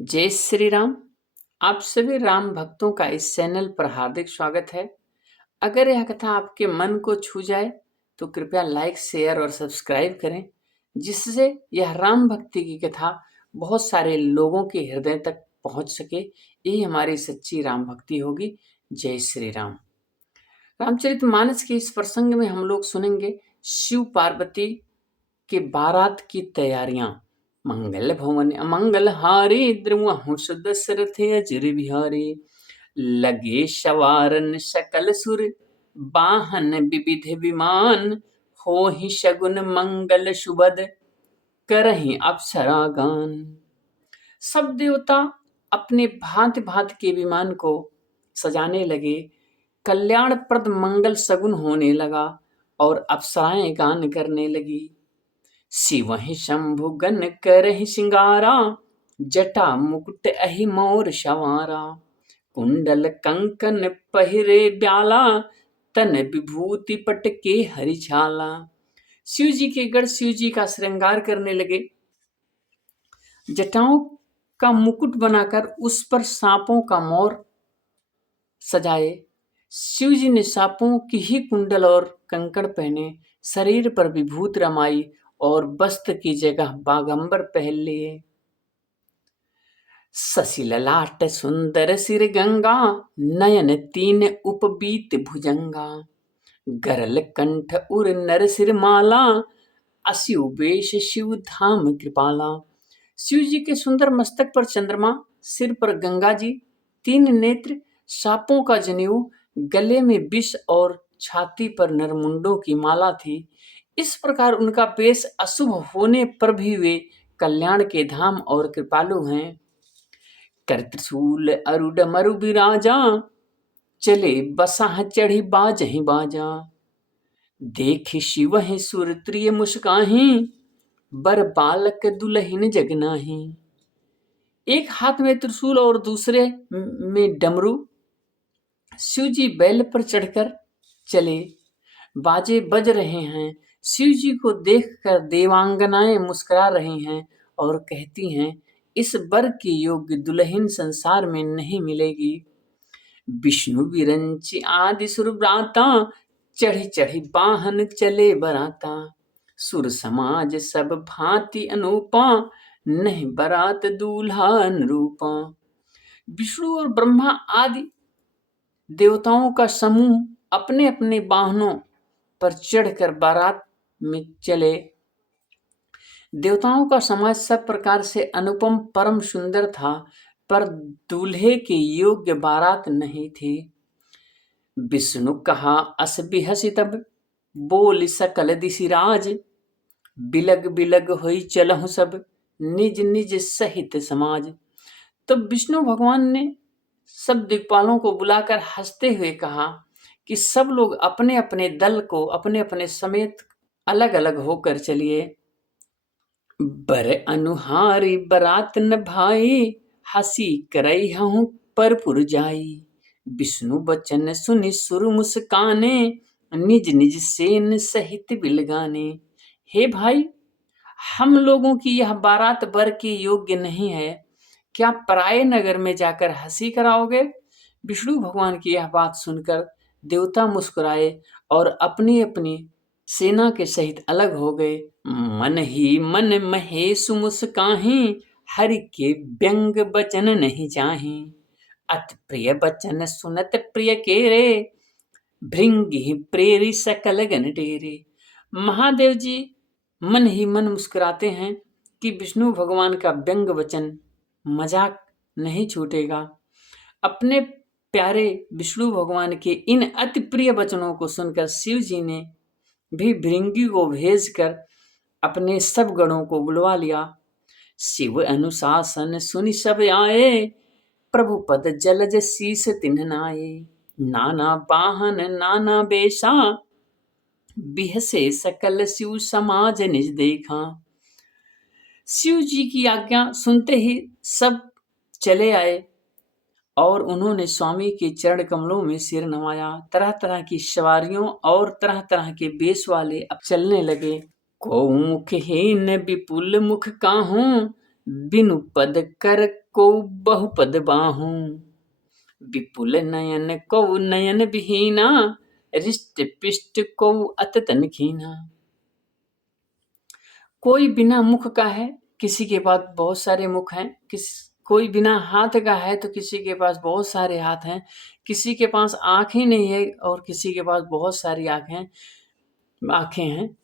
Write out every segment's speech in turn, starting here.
जय श्री राम। आप सभी राम भक्तों का इस चैनल पर हार्दिक स्वागत है। अगर यह कथा आपके मन को छू जाए तो कृपया लाइक, शेयर और सब्सक्राइब करें, जिससे यह राम भक्ति की कथा बहुत सारे लोगों के हृदय तक पहुंच सके। यही हमारी सच्ची राम भक्ति होगी। जय श्री राम। रामचरितमानस के इस प्रसंग में हम लोग सुनेंगे शिव पार्वती के बारात की तैयारियां। मंगल भवन अमंगल हारे, द्रुमहु दशरथ अजर बिहारी। लगे सवारन सकल सुर, वाहन विविध विमान। होहि शगुन मंगल सुबद, करहि अप्सरा गान। सब देवता अपने भांति भांति के विमान को सजाने लगे। कल्याणप्रद मंगल सगुन होने लगा और अप्सराएं गान करने लगी। शिवहि शंभु गन करहि सिंगारा, जटा मुकुट अहि मोर सवारा। कुंडल कंकन पहिरे ब्याला, तन विभूति पट के हरिछाला। शिव जी के गढ़ शिव जी का श्रृंगार करने लगे। जटाओं का मुकुट बनाकर उस पर सांपों का मोर सजाए। शिव जी ने सांपों की ही कुंडल और कंकड़ पहने, शरीर पर विभूत रमाई और वस्त्र की जगह बागंबर पहन लिए। शशि ललाट सुंदर सिर गंगा, नयन तीन उपबीत भुजंगा। गरल कंठ उर नर सिर माला, अस्यु वेश शिव धाम कृपाला। शिव जी के सुंदर मस्तक पर चंद्रमा, सिर पर गंगा जी, तीन नेत्र, सांपों का जनेऊ, गले में विष और छाती पर नरमुंडों की माला थी। इस प्रकार उनका पेश अशुभ होने पर भी वे कल्याण के धाम और कृपालु हैं। कर त्रिशूल अरुड मरु बिराजा, चले बसाह चढ़ी बाजहि बाजा। देखि शिवहि सुर त्रिय मुस्काहि, बर बालक दुलहिन जगनाहि। एक हाथ में त्रिशूल और दूसरे में डमरू। शिव जी बैल पर चढ़कर चले, बाजे बज रहे हैं। शिव जी को देखकर देवांगनाएं मुस्कुरा रही हैं और कहती हैं, इस वर की योग्य दुल्हन संसार में नहीं मिलेगी। विष्णु विरंची आदि सुर ब्राता, चढ़ी चढ़ी वाहन चले बराता। सुर समाज सब भांति अनूपा, नहीं बरात दूल्हा अनुरूपा। विष्णु और ब्रह्मा आदि देवताओं का समूह अपने अपने वाहनों पर चढ़कर बारात में चले। देवताओं का समाज सब प्रकार से अनुपम परम सुंदर था, पर दूल्हे के योग्य बारात नहीं थी। विष्णु कहा अस बिहसि तब, बोल सकल दिशिराज। बिलग बिलग होई चलहु सब, निज निज सहित समाज। तो विष्णु भगवान ने सब दिक्पालों को बुलाकर हंसते हुए कहा कि सब लोग अपने अपने दल को अपने अपने समेत अलग अलग होकर चलिए। बर अनुहारी बरात न भाई, हसी करई हूँ परपुर जाई। विष्णु बचन सुनि सुर मुस्काने, निज निज सेन सहित बिलगाने। हे भाई, हम लोगों की यह बारात बर के योग्य नहीं है, क्या पराये नगर में जाकर हंसी कराओगे? विष्णु भगवान की यह बात सुनकर देवता मुस्कुराए और अपनी अपनी सेना के सहित अलग हो गए। मन ही मन महेश मुस्काहि, हरि के व्यंग बचन नहीं चाहि। अति प्रिय बचन सुनत प्रिय केरे, भृंगी प्रेरी सकल गण डेरे। महादेव जी मन ही मन मुस्कुराते हैं कि विष्णु भगवान का व्यंग वचन मजाक नहीं छूटेगा। अपने प्यारे विष्णु भगवान के इन अति प्रिय वचनों को सुनकर शिव जी ने भी भृंगी को भेजकर अपने सब गणों को बुलवा लिया। शिव अनुशासन सुनि सब आए, प्रभु पद जलज शीस तिन्ह नाये। नाना वाहन नाना बेशा, बिहसे सकल शिव समाज निज देखा। शिव जी की आज्ञा सुनते ही सब चले आए और उन्होंने स्वामी के चरण कमलों में सिर नवाया। तरह तरह की सवारियों और तरह तरह के बेश वाले अब चलने लगे। को मुखहीन विपुल मुख काहूं, बिनु पद कर को बहुपद बाहूं, विपुल नयन को नयन विहीना, रिष्ट पिष्ट को अततन खीना। कोई बिना मुख का है, किसी के पास बहुत सारे मुख हैं, कोई बिना हाथ का है तो किसी के पास बहुत सारे हाथ हैं, किसी के पास आँख ही नहीं है और किसी के पास बहुत सारी आँखें हैं।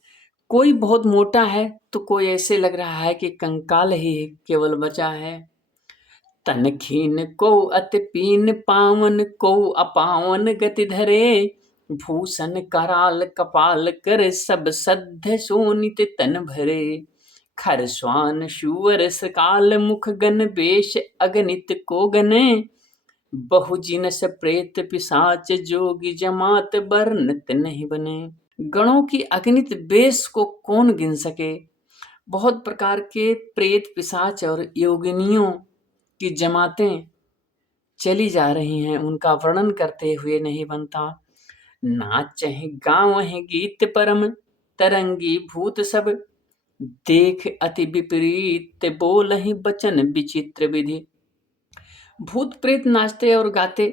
कोई बहुत मोटा है तो कोई ऐसे लग रहा है कि कंकाल ही केवल बचा है। तन खीन को अति पीन पावन को अपावन गति धरे, भूषण कराल कपाल कर सब सद्ध शोणित तन भरे। खर स्वान शूवर सकाल मुख गण बेश अगणित को गने, बहु जिनस प्रेत पिशाच जोगी जमात बरनत नहीं बने। गणों की अगणित बेश को कौन गिन सके। बहुत प्रकार के प्रेत पिशाच और योगिनियों की जमातें चली जा रही हैं, उनका वर्णन करते हुए नहीं बनता। नाच है गाँव है गीत परम तरंगी भूत सब, देख अति विपरीत बोल ही बचन विचित्र विधि। भूत प्रेत नाचते और गाते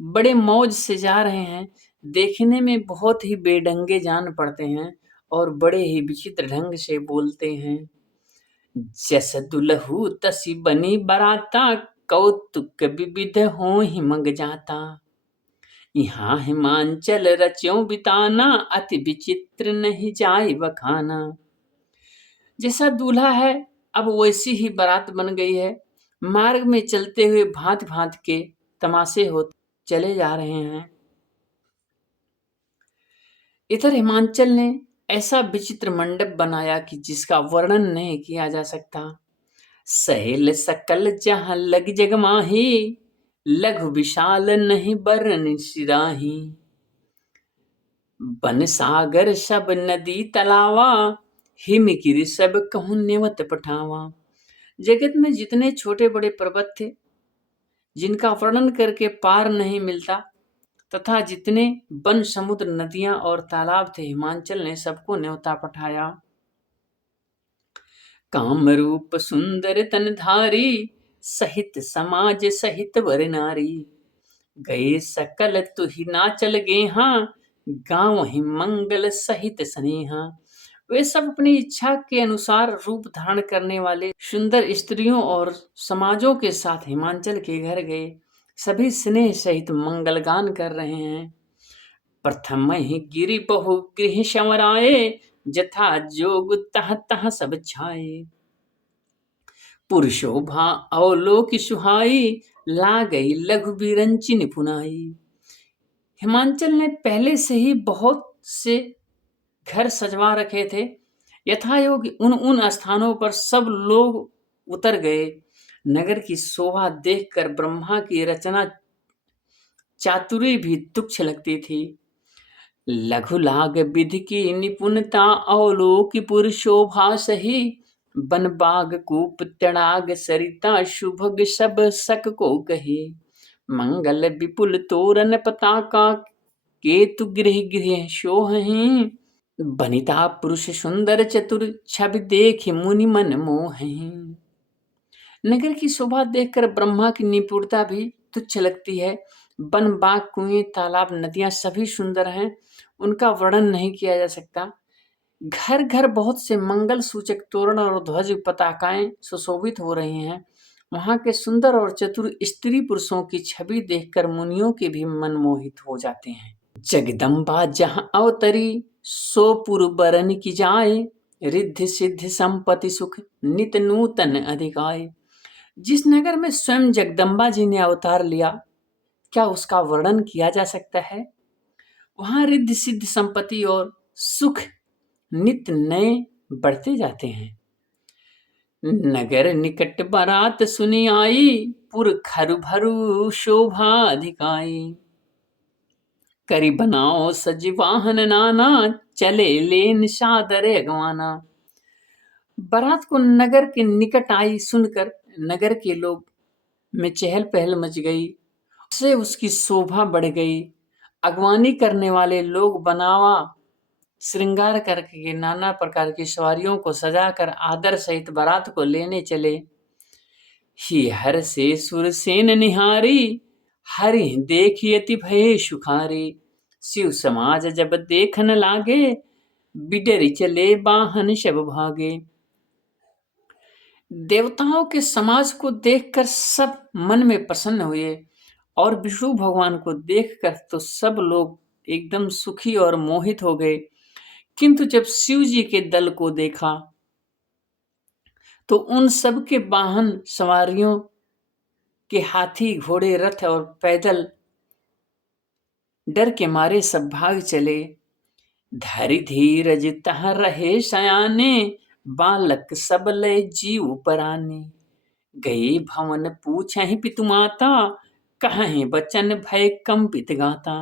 बड़े मौज से जा रहे हैं, देखने में बहुत ही बेढंगे जान पड़ते हैं और बड़े ही विचित्र ढंग से बोलते हैं। जस दुलहु तसी बनी बराता, कौतुक विविध हो ही मंग जाता। यहाँ हिमांचल रच्यों बिताना, अति विचित्र नहीं जाय बखाना। जैसा दूल्हा है अब वैसी ही बारात बन गई है, मार्ग में चलते हुए भांत भांत के तमाशे हो चले जा रहे हैं। इधर हिमांचल ने ऐसा विचित्र मंडप बनाया कि जिसका वर्णन नहीं किया जा सकता। सहेल सकल जहाँ लग जग माही, लघु विशाल नहीं बरन सिराही। बन सागर सब नदी तलावा, हिम गिर सब कहूँ नेवत पठावा। जगत में जितने छोटे बड़े पर्वत थे जिनका वर्णन करके पार नहीं मिलता, तथा जितने वन समुद्र नदियां और तालाब थे, हिमांचल ने सबको न्योता पठाया। काम रूप सुंदर तनधारी, सहित समाज सहित वर नारी। गए सकल तुहि नाचल गेहा, गाँव ही मंगल सहित स्नेहा। वे सब अपनी इच्छा के अनुसार रूप धारण करने वाले सुंदर स्त्रियों और समाजों के साथ हिमांचल के घर गए। सभी स्नेह सहित मंगल गान कर रहे हैं। प्रथम ही गिरि बहु गृह संवराए, जथा जोग तह तह सब छाए। पुरुषोभा अवलोक सुहाई, ला गई लघु बिरंची निपुनाई। हिमांचल ने पहले से ही बहुत से घर सजवा रखे थे। यथायोग उन स्थानों पर सब लोग उतर गए। नगर की शोभा देखकर ब्रह्मा की रचना चातुरी भी तुच्छ लगती थी। लघु लाग विधि की निपुणता, अवलोकिपुर शोभा सही। बन बाग कूप तड़ाग सरिता, शुभग सब सक को कही। मंगल विपुल तोरण पताका, केतु गृह गृह शोहहीं। बनिता पुरुष सुंदर चतुर, छवि देख मुनि मन मोहहीं। नगर की शोभा देखकर ब्रह्मा की निपुणता भी तुच्छ लगती है। वन बाग कुएं तालाब नदियां सभी सुंदर हैं, उनका वर्णन नहीं किया जा सकता। घर घर बहुत से मंगल सूचक तोरण और ध्वज पताकाएं सुशोभित हो रही हैं। वहां के सुंदर और चतुर स्त्री पुरुषों की छवि देखकर मुनियों के भी मन मोहित हो जाते हैं। जगदम्बा जहाँ अवतरी, सो पुर बरन की जाए। रिद्धि सिद्धि संपत्ति सुख, नित नूतन अधिकाय। जिस नगर में स्वयं जगदम्बा जी ने अवतार लिया, क्या उसका वर्णन किया जा सकता है। वहां रिद्धि सिद्धि संपत्ति और सुख नित नए बढ़ते जाते हैं। नगर निकट बारात सुनी आई, पुर खरु भरु शोभा अधिकाई। करी बनाओ सज वाहन नाना, चले लेन सादर अगवाना। बारात को नगर के निकट आई सुनकर नगर के लोग में चहल पहल मच गई, उससे उसकी शोभा बढ़ गई। अगवानी करने वाले लोग बनावा श्रृंगार करके नाना प्रकार की सवारियों को सजाकर आदर सहित बारात को लेने चले। ही हर से सुरसेन निहारी, हरि देखियति भये सुखारी। शिव समाज जब देखन लागे, बिडरि चले बाहन शब भागे। देवताओं के समाज को देखकर सब मन में प्रसन्न हुए और विष्णु भगवान को देखकर तो सब लोग एकदम सुखी और मोहित हो गए। किंतु जब शिव जी के दल को देखा तो उन सब के वाहन सवारियों के हाथी, घोड़े, रथ और पैदल डर के मारे सब भाग चले। धरि धीरज तह रहे शयाने, बालक सब लय जीव पराने। गए भवन पूछहि पितु माता, कहीं बचन भय कंपित गाता।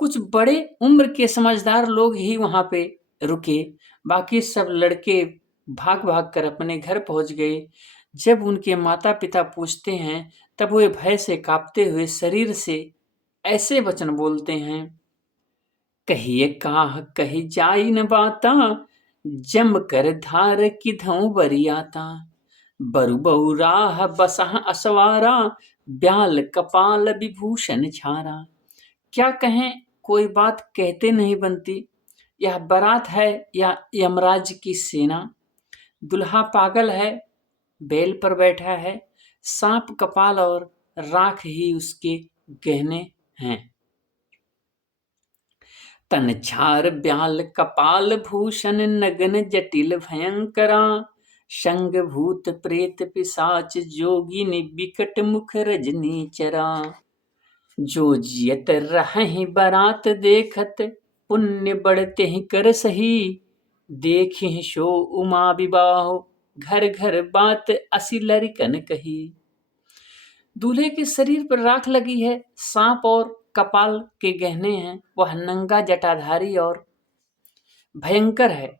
कुछ बड़े उम्र के समझदार लोग ही वहां पे रुके, बाकी सब लड़के भाग भाग कर अपने घर पहुंच गए। जब उनके माता पिता पूछते हैं तब वे भय से कांपते हुए शरीर से ऐसे वचन बोलते हैं, कहिए काह कही जाई न बाता, जम कर धार किधौ बरियाता। बरु बहु राह बसह असवारा, ब्याल कपाल विभूषण छारा। क्या कहें, कोई बात कहते नहीं बनती। यह बारात है या यमराज की सेना। दुल्हा पागल है, बैल पर बैठा है, सांप कपाल और राख ही उसके गहने हैं। तन छार ब्याल कपाल भूषण, नगन जटिल भयंकरा। संग भूत प्रेत पिशाच जोगिनी, बिकट मुख रजनी चरा। जो जियत रहहि बारात देखत, पुण्य बढ़ते ही कर सही। देखि शो उमा विवाह, घर घर बात असी लरिकन कही। दूल्हे के शरीर पर राख लगी है, सांप और कपाल के गहने हैं। वह नंगा जटाधारी और भयंकर है।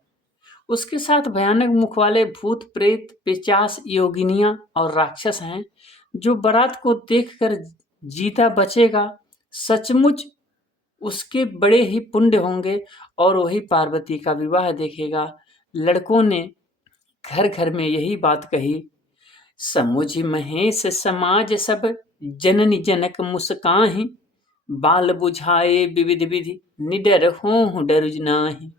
उसके साथ भयानक मुख वाले भूत प्रेत पिशाच योगिनियां और राक्षस हैं। जो बारात को देखकर जीता बचेगा, सचमुच उसके बड़े ही पुण्य होंगे और वही पार्वती का विवाह देखेगा। लड़कों ने घर घर में यही बात कही। समुझ महेश समाज सब, जननी जनक मुस्काहि। बाल बुझाए विविध विधि, निडर हों डरुज नाहि।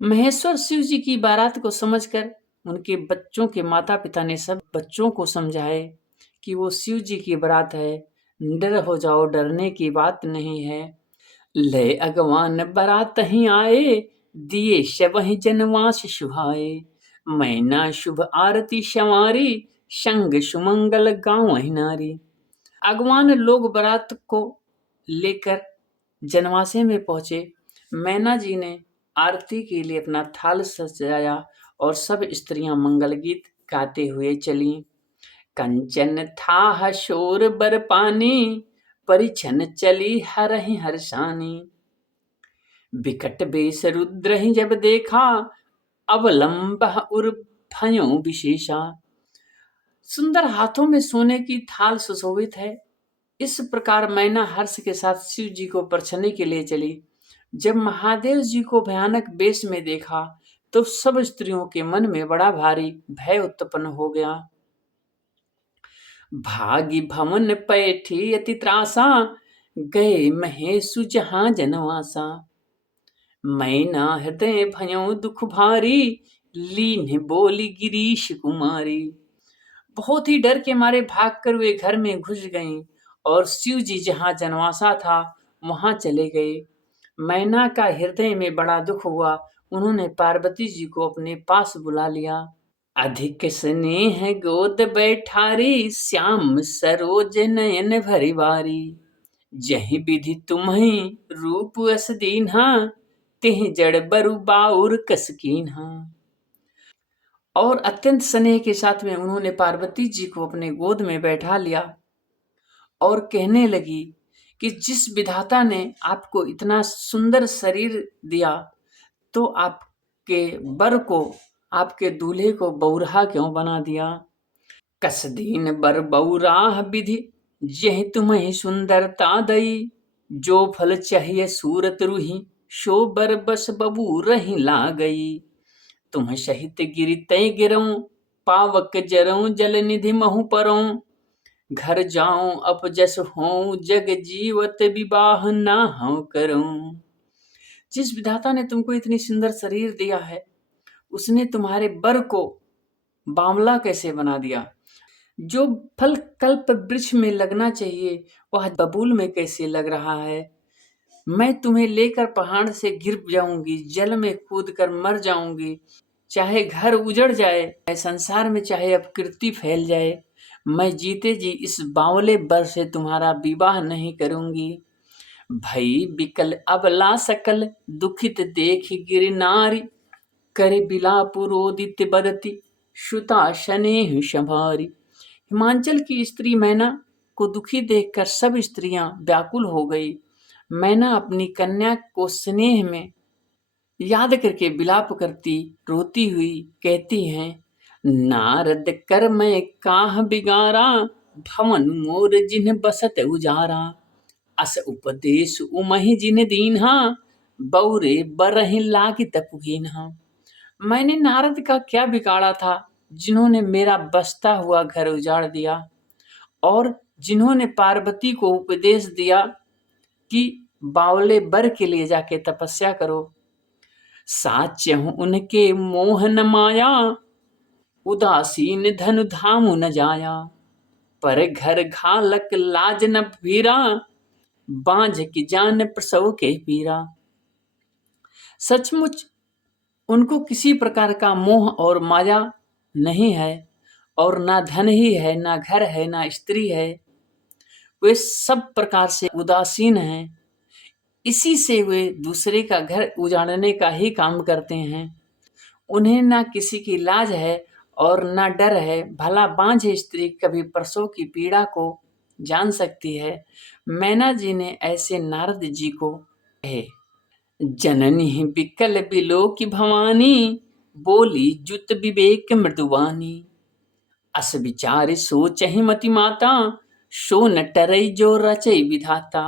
महेश्वर शिव जी की बारात को समझकर उनके बच्चों के माता पिता ने सब बच्चों को समझाए कि वो शिव जी की बारात है, निडर हो जाओ, डरने की बात नहीं है। ले अगवान बारात ही आए, दिए शबहि जनवास सुहाए। मैना शुभ आरती संवारी, संग सुमंगल गाँव नारी। अगवान लोग बारात को लेकर जनवासे में पहुंचे। मैना जी ने आरती के लिए अपना थाल सजाया और सब स्त्रियां मंगल गीत गाते हुए चली। कंचन था शोर बर पानी, परिछन चली हरहि हर्षानी। बिकट बेस रुद्र ही जब देखा, अवलंब उर भयो विशेषा। सुंदर हाथों में सोने की थाल सुशोभित है। इस प्रकार मैना हर्ष के साथ शिव जी को परछने के लिए चली। जब महादेव जी को भयानक वेश में देखा तो सब स्त्रियों के मन में बड़ा भारी भय उत्पन्न हो गया। भागी भवन पैठी अति त्रासा, गए महेशु जहां जनवासा। मैना हृदय भयो दुख भारी, लीन बोली गिरीश कुमारी। बहुत ही डर के मारे भागकर वे घर में घुस गईं और शिव जी जहां जनवासा था वहां चले गए। मैना का हृदय में बड़ा दुख हुआ। उन्होंने पार्वती जी को अपने पास बुला लिया। अधिक स्नेह गोद बैठारी, श्याम सरोज नयन भरी बारी। जहि विधि तुम्हि रूप अस दीन्हा, तिहि जड़ बरु बाउर कस कीन्हा। और अत्यंत स्नेह के साथ में उन्होंने पार्वती जी को अपने गोद में बैठा लिया और कहने लगी कि जिस विधाता ने आपको इतना सुंदर शरीर दिया तो आपके बर को, आपके दूल्हे को बौरहा क्यों बना दिया। कस दीन बर बौराह विधि, यही तुम्हें सुंदरता दई। जो फल चाहिए सूरत रूही, शोबर बस बबू रही ला गई। तुम सहित गिरी तय गिरऊं, पावक जरऊं जल निधि महु परऊं। घर जाऊं अप जस होऊं, जग जीवत विवाह ना हूं करूं। जिस विधाता ने तुमको इतनी सुंदर शरीर दिया है, उसने तुम्हारे बर को बावला कैसे बना दिया? जो फल कल्प वृक्ष में लगना चाहिए वह बबूल में कैसे लग रहा है? मैं तुम्हें लेकर पहाड़ से गिर जाऊंगी, जल में कूद कर मर जाऊंगी, चाहे घर उजड़ जाए, संसार में चाहे अपकीर्ति फैल जाए, मैं जीते जी इस बावले बर से तुम्हारा विवाह नहीं करूंगी। भई बिकल अबला सकल, दुखित देख गिर नारी, करे बिलापुरोदित बदती, श्रुता शनेह शंभारी। हिमांचल की स्त्री मैना को दुखी देखकर सब स्त्रियां व्याकुल हो गई। मैना अपनी कन्या को स्नेह में याद करके विलाप करती, रोती हुई कहती हैं, नारद कर मैं काह बिगारा, भवन मोर जिन बसत उजारा। अस उपदेश उमहि जिन दीन्हा, बौरे बरहि लागित पुहीन्हा। मैंने नारद का क्या बिगाड़ा था, जिन्होंने मेरा बसता हुआ घर उजाड़ दिया, और जिन्होंने पार्वती को उपदेश दिया कि बावले बर के लिए जाके तपस्या करो। साच्य हूं उनके मोह न माया, उदासीन धनु धामु न जाया। पर घर घालक लाज न भीरा, बांझ की जान प्रसव के पीरा। सचमुच उनको किसी प्रकार का मोह और माया नहीं है, और ना धन ही है, ना घर है, ना स्त्री है। वे सब प्रकार से उदासीन हैं। इसी से वे दूसरे का घर उजाड़ने का ही काम करते हैं। उन्हें ना किसी की लाज है और ना डर है। भला बांझ स्त्री कभी प्रसव की पीड़ा को जान सकती है? मैना जी ने ऐसे नारद जी को कहे। जननी बिकल बिलो की भवानी, बोली जुत विवेक मृदुवानी। अस विचार सोचहि मति माता, सो न टरई जो रचई विधाता।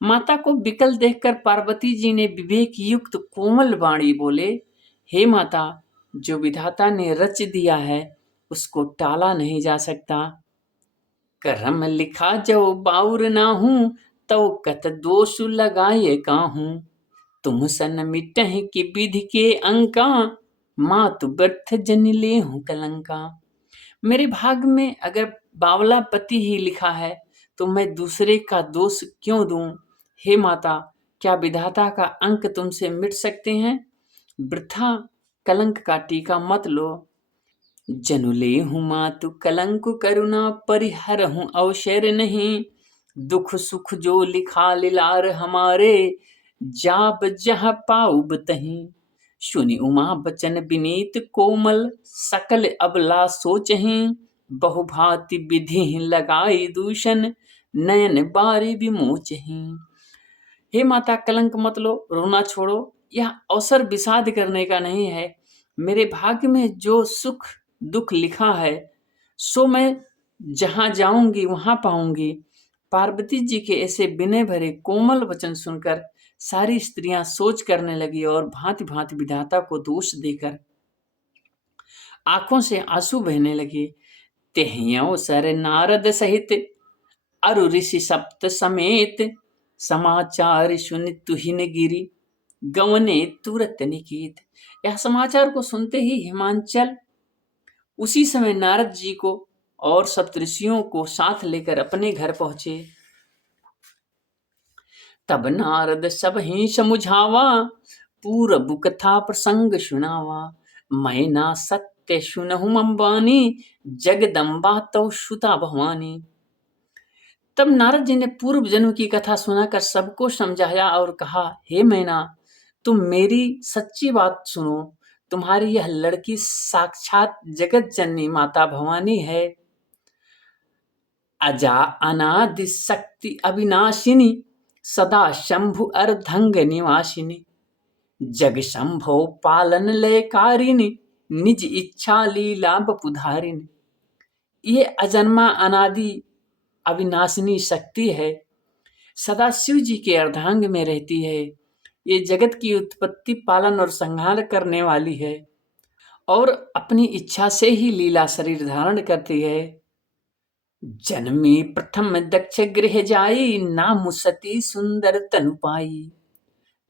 माता को बिकल देखकर पार्वती जी ने विवेक युक्त कोमल वाणी बोले, हे माता, जो विधाता ने रच दिया है उसको टाला नहीं जा सकता। करम लिखा जो बाउर ना हूं, तो कत दोष लगाए काहूं। तुम सन मिटहि की विधि के अंका, मातु व्यर्थ जन ले हूं कलंका। मेरे भाग में अगर बावला पति ही लिखा है तो मैं दूसरे का दोष क्यों दूं? हे माता, क्या विधाता का अंक तुमसे मिट सकते हैं? वृथा कलंक का टीका मत लो। जनुले हूं मातु कलंक करुणा, परिहर हूं अवसर नहीं। दुख सुख जो लिखा लिलार हमारे, जाब जह पाउब तहीं। सुनि उमा बचन विनीत कोमल, सकल अबला सोचहीं। बहुभांति विधि लगाई दूषण, नयन बारी विमोचहीं। हे माता, कलंक मत लो, रोना छोड़ो। यह अवसर विषाद करने का नहीं है। मेरे भाग्य में जो सुख दुख लिखा है सो मैं जहां जाऊंगी वहां पाऊंगी। पार्वती जी के ऐसे विनय भरे कोमल वचन सुनकर सारी स्त्रियां सोच करने लगी और भांति भांति विधाता को दोष देकर आंखों से आंसू बहने लगे। तेहियों सर नारद सहित, अरु ऋषि सप्त समेत। समाचार सुन तुहिन गिरी, गवने तुरत निकीत। यह समाचार को सुनते ही हिमांचल उसी समय नारद जी को और सप्तऋषियों को साथ लेकर अपने घर पहुंचे। तब नारद सब ही समुझावा, पूरब कथा प्रसंग सुनावा। मैना सत्य सुनहुम अंबानी, जगदम्बा तो सुता भवानी। तब नारद जी ने पूर्व जन्म की कथा सुनाकर सबको समझाया और कहा, हे मैना, तुम मेरी सच्ची बात सुनो। तुम्हारी यह लड़की साक्षात जगत जननी माता भवानी है। अजा अनादि शक्ति अविनाशिनी, सदा शंभु अर्धंग निवासिनी। जग शंभो पालन लयकारिणी, निज इच्छा लीला बपुधारिणी। ये अजन्मा अनादि अविनाशिनी शक्ति है, सदा शिव जी के अर्धांग में रहती है। ये जगत की उत्पत्ति, पालन और संहार करने वाली है और अपनी इच्छा से ही लीला शरीर धारण करती है। जन्मी प्रथम दक्ष गृह जाई, नाम सती सुंदर तनु पाई।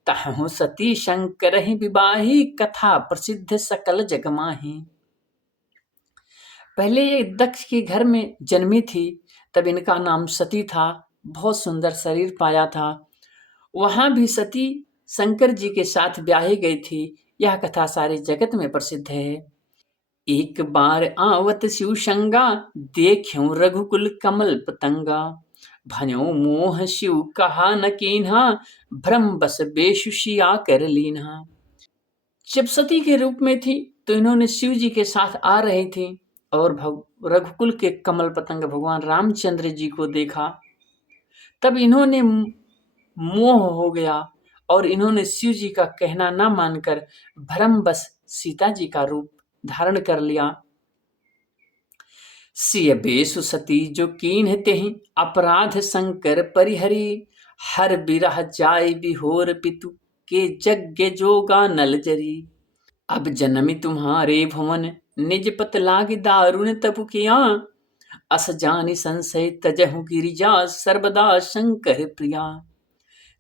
तहु सती शंकर ही विवाही, कथा प्रसिद्ध सकल जग माही। पहले ये दक्ष के घर में जन्मी थी, तब इनका नाम सती था। बहुत सुंदर शरीर पाया था। वहां भी सती शंकर जी के साथ ब्याही गई थी। यह कथा सारे जगत में प्रसिद्ध है। एक बार आवत शिव शंगा, देख्यों रघुकुल कमल पतंगा। भन्यो मोह शिव कहा न कीन्हा, भ्रम बस बेशुषिया कर लीन्हा। जब सती के रूप में थी तो इन्होंने शिव जी के साथ आ रही थी और रघुकुल के कमल पतंग भगवान रामचंद्र जी को देखा। तब इन्होंने मोह हो गया और इन्होंने शिव जी का कहना न मानकर भ्रम बस सीता जी का रूप धारण कर लिया। सिय बेसु सती जो कीन्ह तेहि, अपराध शंकर परिहरी। हर बिरह जाय बिहोर पितु, के जग्गे जोगा नल जरी। अब जन्मी तुम्हारे भवन, निज पत लाग दारुण तपु किया। अस जानि संशय तजहु गिरिजा, सर्वदा शंकर प्रिया।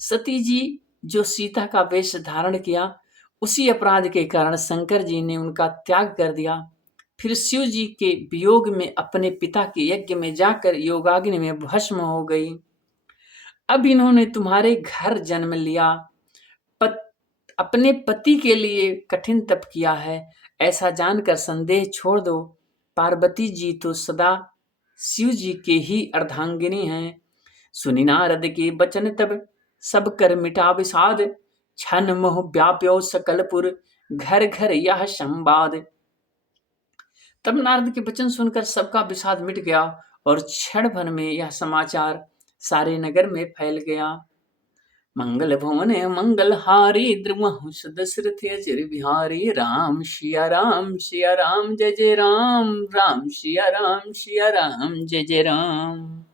सती जी जो सीता का वेश धारण किया, उसी अपराध के कारण शंकर जी ने उनका त्याग कर दिया। फिर शिव जी के वियोग में अपने पिता के यज्ञ में जाकर योगाग्नि में भस्म हो गई। अब इन्होंने तुम्हारे घर जन्म लिया, अपने पति के लिए कठिन तप किया है, ऐसा जानकर संदेह छोड़ दो। पार्वती जी तो सदा शिव जी के ही अर्धांगिनी हैं। सुनि नारद के बचन तब, सब कर मिटा विषाद। छन मोह व्याप्यो सकलपुर, घर घर यह संवाद। तब नारद के वचन सुनकर सबका विषाद मिट गया और क्षण भर में यह समाचार सारे नगर में फैल गया। मंगल भवन मंगल हारी, द्रुमहु दशरथ अजर बिहारी। राम सिया राम जय जय राम, राम सिया राम जय जय राम।